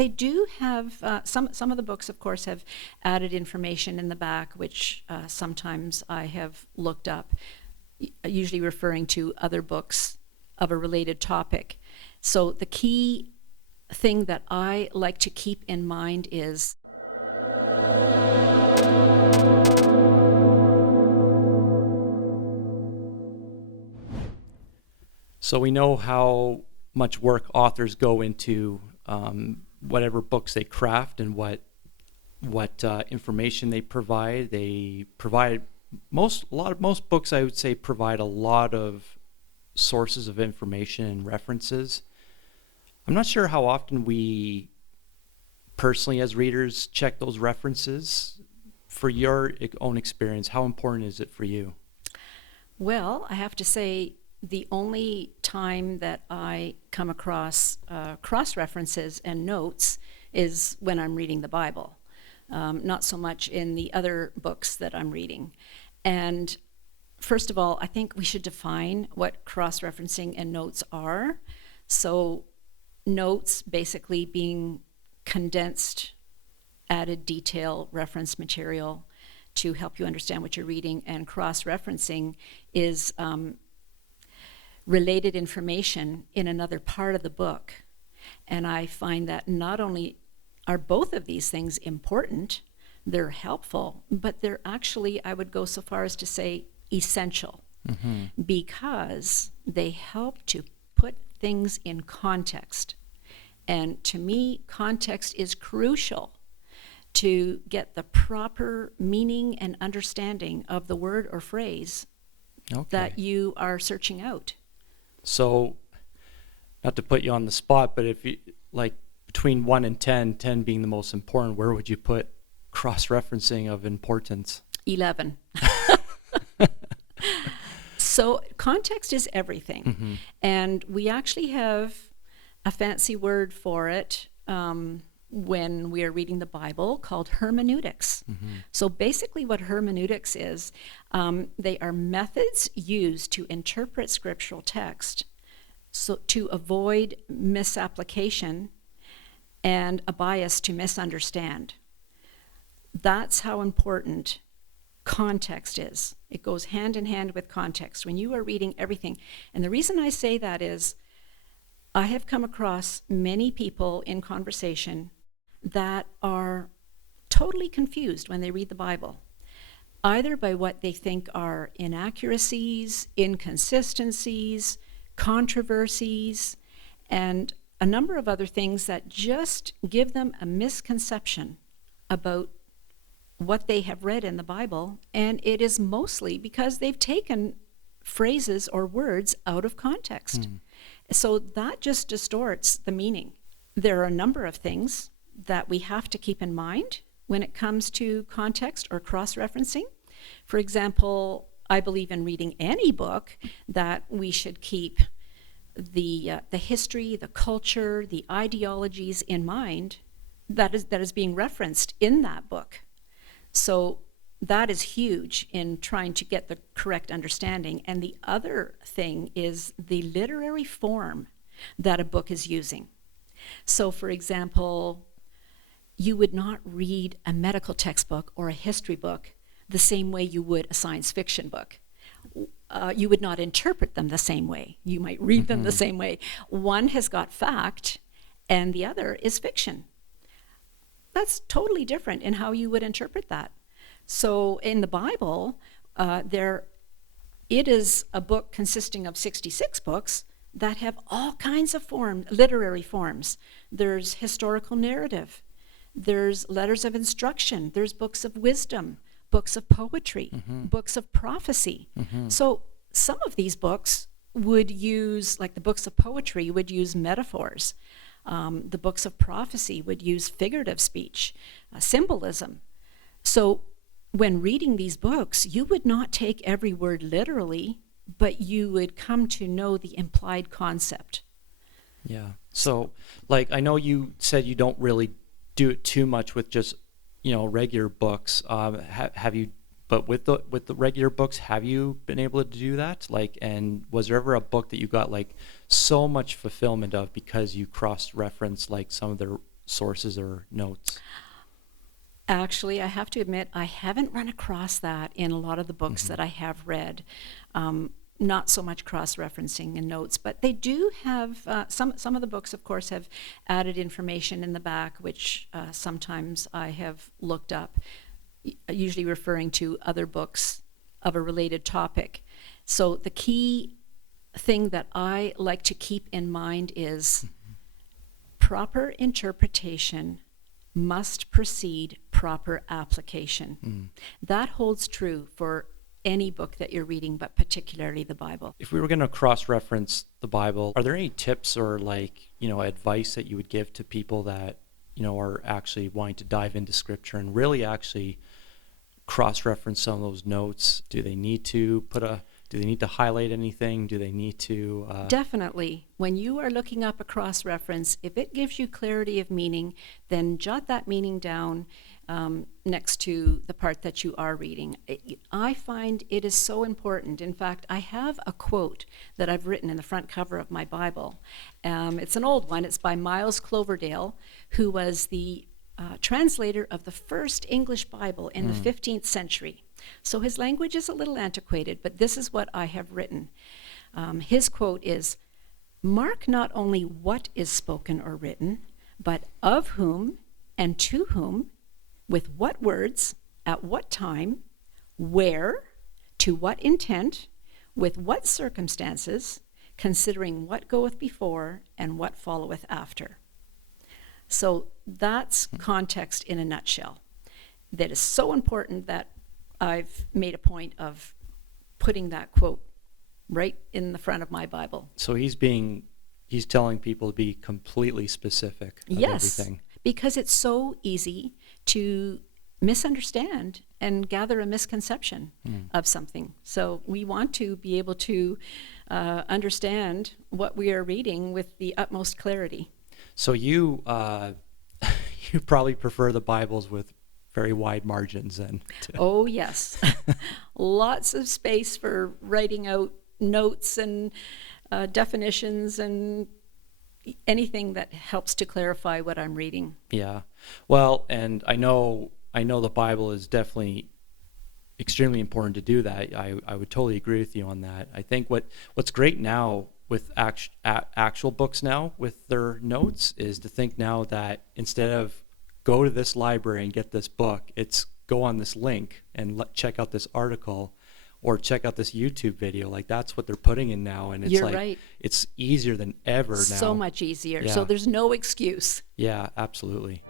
They do have, some of the books, of course, have added information in the back, which sometimes I have looked up, usually referring to other books of a related topic. So the key thing that I like to keep in mind is so we know how much work authors go into whatever books they craft and what information they provide. They provide most books, I would say, provide a lot of sources of information and references. I'm not sure how often we personally as readers check those references. For your own experience, how important is it for you? Well, I have to say, the only time that I come across cross-references and notes is when I'm reading the Bible, not so much in the other books that I'm reading. And first of all, I think we should define what cross-referencing and notes are. So notes basically being condensed, added detail, reference material to help you understand what you're reading, and cross-referencing is related information in another part of the book. And I find that not only are both of these things important, they're helpful, but they're actually, I would go so far as to say, essential, because they help to put things in context. And to me, context is crucial to get the proper meaning and understanding of the word or phrase that you are searching out. So, not to put you on the spot, but if you, like, between 1 and 10, 10 being the most important, where would you put cross-referencing of importance? 11. So context is everything. And we actually have a fancy word for it when we are reading the Bible called hermeneutics. So basically what hermeneutics is, they are methods used to interpret scriptural text so to avoid misapplication and a bias to misunderstand. That's how important context is. It goes hand in hand with context when you are reading everything. And the reason I say that is I have come across many people in conversation that are totally confused when they read the Bible, either by what they think are inaccuracies, inconsistencies, controversies, and a number of other things that just give them a misconception about what they have read in the Bible, and it is mostly because they've taken phrases or words out of context. So that just distorts the meaning. There are a number of things that we have to keep in mind when it comes to context or cross-referencing. For example, I believe in reading any book that we should keep the history, the culture, the ideologies in mind that is being referenced in that book. So that is huge in trying to get the correct understanding. And the other thing is the literary form that a book is using. So for example, you would not read a medical textbook or a history book the same way you would a science fiction book. You would not interpret them the same way. You might read them the same way. One has got fact and the other is fiction. That's totally different in how you would interpret that. So in the Bible, it is a book consisting of 66 books that have all kinds of literary forms. There's historical narrative. There's letters of instruction. There's books of wisdom, books of poetry, books of prophecy. So some of these books would use, like the books of poetry would use metaphors. The books of prophecy would use figurative speech, symbolism. So when reading these books, you would not take every word literally, but you would come to know the implied concept. Yeah. So, like, I know you said you don't really do it too much with just, regular books. Have you? But with the regular books, have you been able to do that? Like, and was there ever a book that you got like so much fulfillment of because you cross-referenced like some of the sources or notes? Actually, I have to admit, I haven't run across that in a lot of the books that I have read. Not so much cross-referencing and notes, but they do have, some of the books, of course, have added information in the back, which sometimes I have looked up, usually referring to other books of a related topic. So the key thing that I like to keep in mind is proper interpretation must precede proper application. That holds true for any book that you're reading, but particularly the Bible. If we were going to cross-reference the Bible, are there any tips or advice that you would give to people that, are actually wanting to dive into Scripture and really actually cross-reference some of those notes? Do they need to highlight anything? Do they need to? Definitely. When you are looking up a cross-reference, if it gives you clarity of meaning, then jot that meaning down next to the part that you are reading. I find it is so important. In fact, I have a quote that I've written in the front cover of my Bible. It's an old one. It's by Miles Cloverdale, who was the translator of the first English Bible in the 15th century. So his language is a little antiquated, but this is what I have written. His quote is, "Mark not only what is spoken or written, but of whom and to whom, with what words, at what time, where, to what intent, with what circumstances, considering what goeth before and what followeth after." So that's context in a nutshell. That is so important that I've made a point of putting that quote right in the front of my Bible. So he's telling people to be completely specific of everything. Because it's so easy to misunderstand and gather a misconception of something. So we want to be able to understand what we are reading with the utmost clarity. So you you probably prefer the Bibles with very wide margins then. Oh, yes. Lots of space for writing out notes and definitions and anything that helps to clarify what I'm reading. Yeah. Well, and I know the Bible is definitely extremely important to do that. I would totally agree with you on that. I think what's great now with actual books now with their notes is to think now that instead of go to this library and get this book, it's go on this link and check out this article or check out this YouTube video. Like that's what they're putting in now, and it's You're right. It's easier than ever now. So much easier. Yeah. So there's no excuse. Yeah, absolutely.